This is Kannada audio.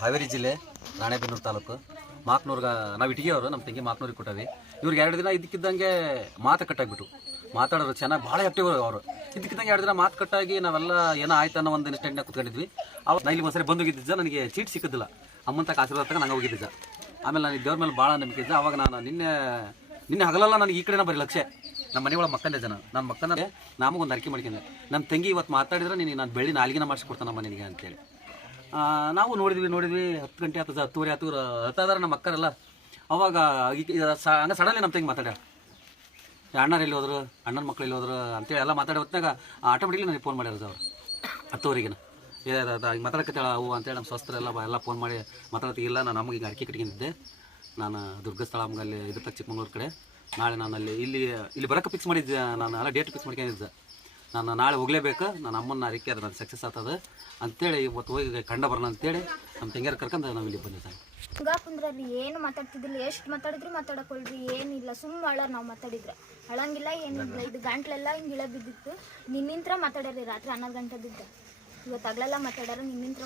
ಹಾವೇರಿ ಜಿಲ್ಲೆ ರಾಣೆಬೆನ್ನೂರು ತಾಲೂಕು ಮಾಕ್ನೂರ್ಗೆ ನಾವು ಇಟ್ಟಿಗೆಯವರು ನಮ್ಮ ತಂಗಿ ಮಾಕ್ನೂರಿಗೆ ಕೊಟ್ಟವಿ. ಇವ್ರಿಗೆ 2 ದಿನ ಇದ್ದಕ್ಕಿದ್ದಂಗೆ ಮಾತು ಕಟ್ಟಾಗ್ಬಿಟ್ಟು ಮಾತಾಡೋರು ಚೆನ್ನಾಗಿ ಭಾಳ ಆ್ಯಕ್ಟಿವ್ ಅವರು. ಇದ್ದಕ್ಕಿದ್ದಂಗೆ 2 ದಿನ ಮಾತು ಕಟ್ಟಾಗಿ ನಾವೆಲ್ಲ ಏನೋ ಆಯ್ತು ಅನ್ನೋ ಒಂದು ಇನ್ಸ್ಟೆಂಟ್ನಾಗ ಕುತ್ಕೊಂಡಿದ್ವಿ. ಅವಾಗ ನಾ ಇಲ್ಲಿ ಒಂದ್ಸರಿ ಬಂದೋಗಿದ್ದ ನನಗೆ ಚೀಟ್ ಸಿಕ್ಕಿದ್ದಿಲ್ಲ. ಅಮ್ಮನ ತಕ್ಕ ಆಶೀರ್ವಾದ ತಗ ನಂಗೆ ಹೋಗಿದ್ದ. ಆಮೇಲೆ ನನಗೆ ದೇವ್ರ ಮೇಲೆ ಭಾಳ ನಂಬಿಕೆ ಇದ್ದ. ಅವಾಗ ನಾನು ನಿನ್ನೆ ಹಗಲೆಲ್ಲ ನನಗೆ ಈ ಕಡೆನ ಬರೀ ಲಕ್ಷ್ಯ. ನಮ್ಮ ಮನೆ ಒಳಗೆ ಮಕ್ಕಂದೆ ಜನ ನನ್ನ ಮಕ್ಕನ ನಮಗೊಂದು ಅರಿಕೆ ಮಾಡ್ಕೊಂಡೆ. ನಮ್ಮ ತಂಗಿ ಇವತ್ತು ಮಾತಾಡಿದ್ರೆ ನಾನು ಬೆಳ್ಳಿ ನಾಲ್ಗಿನ ಮಾಡಿಸ್ಕೊಡ್ತಾನೆ ನಮ್ಮ ಮನೆಗೆ ಅಂತೇಳಿ. ನಾವು ನೋಡಿದ್ವಿ 10 ಗಂಟೆ ಆಯ್ತು, 10:30 ಆಯ್ತು, ಹೇಳ್ತಾಯಿದಾರೆ ನಮ್ಮ ಅಕ್ಕರೆಲ್ಲ. ಅವಾಗ ಹಂಗೆ ಸಡನ್ಲಿ ನಮ್ಮ ತಂಗಿ ಮಾತಾಡ್ಯಾರ, ಅಣ್ಣರು ಎಲ್ಲಿ ಹೋದ್ರು, ಅಣ್ಣನ ಮಕ್ಳು ಎಲ್ಲಿ ಹೋದ್ರು ಅಂತೇಳಿ ಎಲ್ಲ ಮಾತಾಡೋ ಹೊತ್ತಿನಾಗ ಆಟೋಮೆಟಿಕ್ಲಿ ನನಗೆ ಫೋನ್ ಮಾಡ್ಯಾರ ಅವ್ರು 10:00ವರೆಗಿನ. ಮಾತಾಡಕತ್ತೇಳ ಅವು ಅಂತೇಳಿ ನಮ್ಮ ಸ್ವಸ್ಥರೆಲ್ಲ ಫೋನ್ ಮಾಡಿ ಮಾತಾಡ್ತಿಲ್ಲ. ನಾನು ನಮಗೆ ಈಗ ಅಡಿಕೆ ಕಟ್ಕೊಂಡಿದ್ದೆ. ನಾನು ದುರ್ಗಸ್ಥಳ ಅಲ್ಲಿ ಇದ್ರ ಚಿಕ್ಕಮಂಗ್ಳೂರು ಕಡೆ. ನಾಳೆ ನಾನು ಇಲ್ಲಿ ಬರೋಕ್ಕೆ ಫಿಕ್ಸ್ ಮಾಡಿದ್ದೆ. ನಾನು ಎಲ್ಲ ಡೇಟ್ ಫಿಕ್ಸ್ ಮಾಡ್ಕೊಂಡಿದ್ದೆ. ನಾನು ನಾಳೆ ಹೋಗಲೇಬೇಕು. ನಾನು ಅಮ್ಮನ ಅರಿಕೆ ಅದು ನಾನು ಸಕ್ಸಸ್ ಆಗ್ತದೆ ಅಂತೇಳಿ ಇವತ್ತು ಹೋಗಿ ಕಂಡ ಬರೋಣ ಅಂತೇಳಿ ನಮ್ಮ ತಂಗಿಯರು ಕರ್ಕೊಂಡು ನಾವು ಇಲ್ಲಿ ಬಂದಿದ್ದೆ. ಕುಂದ್ರಲ್ಲಿ ಏನು ಮಾತಾಡ್ತಿದ್ದಿಲ್ಲ. ಎಷ್ಟು ಮಾತಾಡಿದ್ರು ಮಾತಾಡಕೊಳ್ರಿ, ಏನಿಲ್ಲ, ಸುಮ್ಮನೆ ಅಳ. ನಾವು ಮಾತಾಡಿದ್ರೆ ಅಳಂಗಿಲ್ಲ, ಏನಿಲ್ಲ. ಇದು ಗಂಟ್ಲೆಲ್ಲ ಹಿಂಗೆ ಇಳ ಬಿದ್ದಿತ್ತು. ನಿನ್ನಿಂತ್ರ ಮಾತಾಡ್ಯಾರಿ ರಾತ್ರಿ 11 ಗಂಟೆ ಬಿದ್ದ. ಇವತ್ತು ಹಗಲೆಲ್ಲ ಮಾತಾಡ್ಯಾರ. ನಿನ್ನಿಂತ್ರ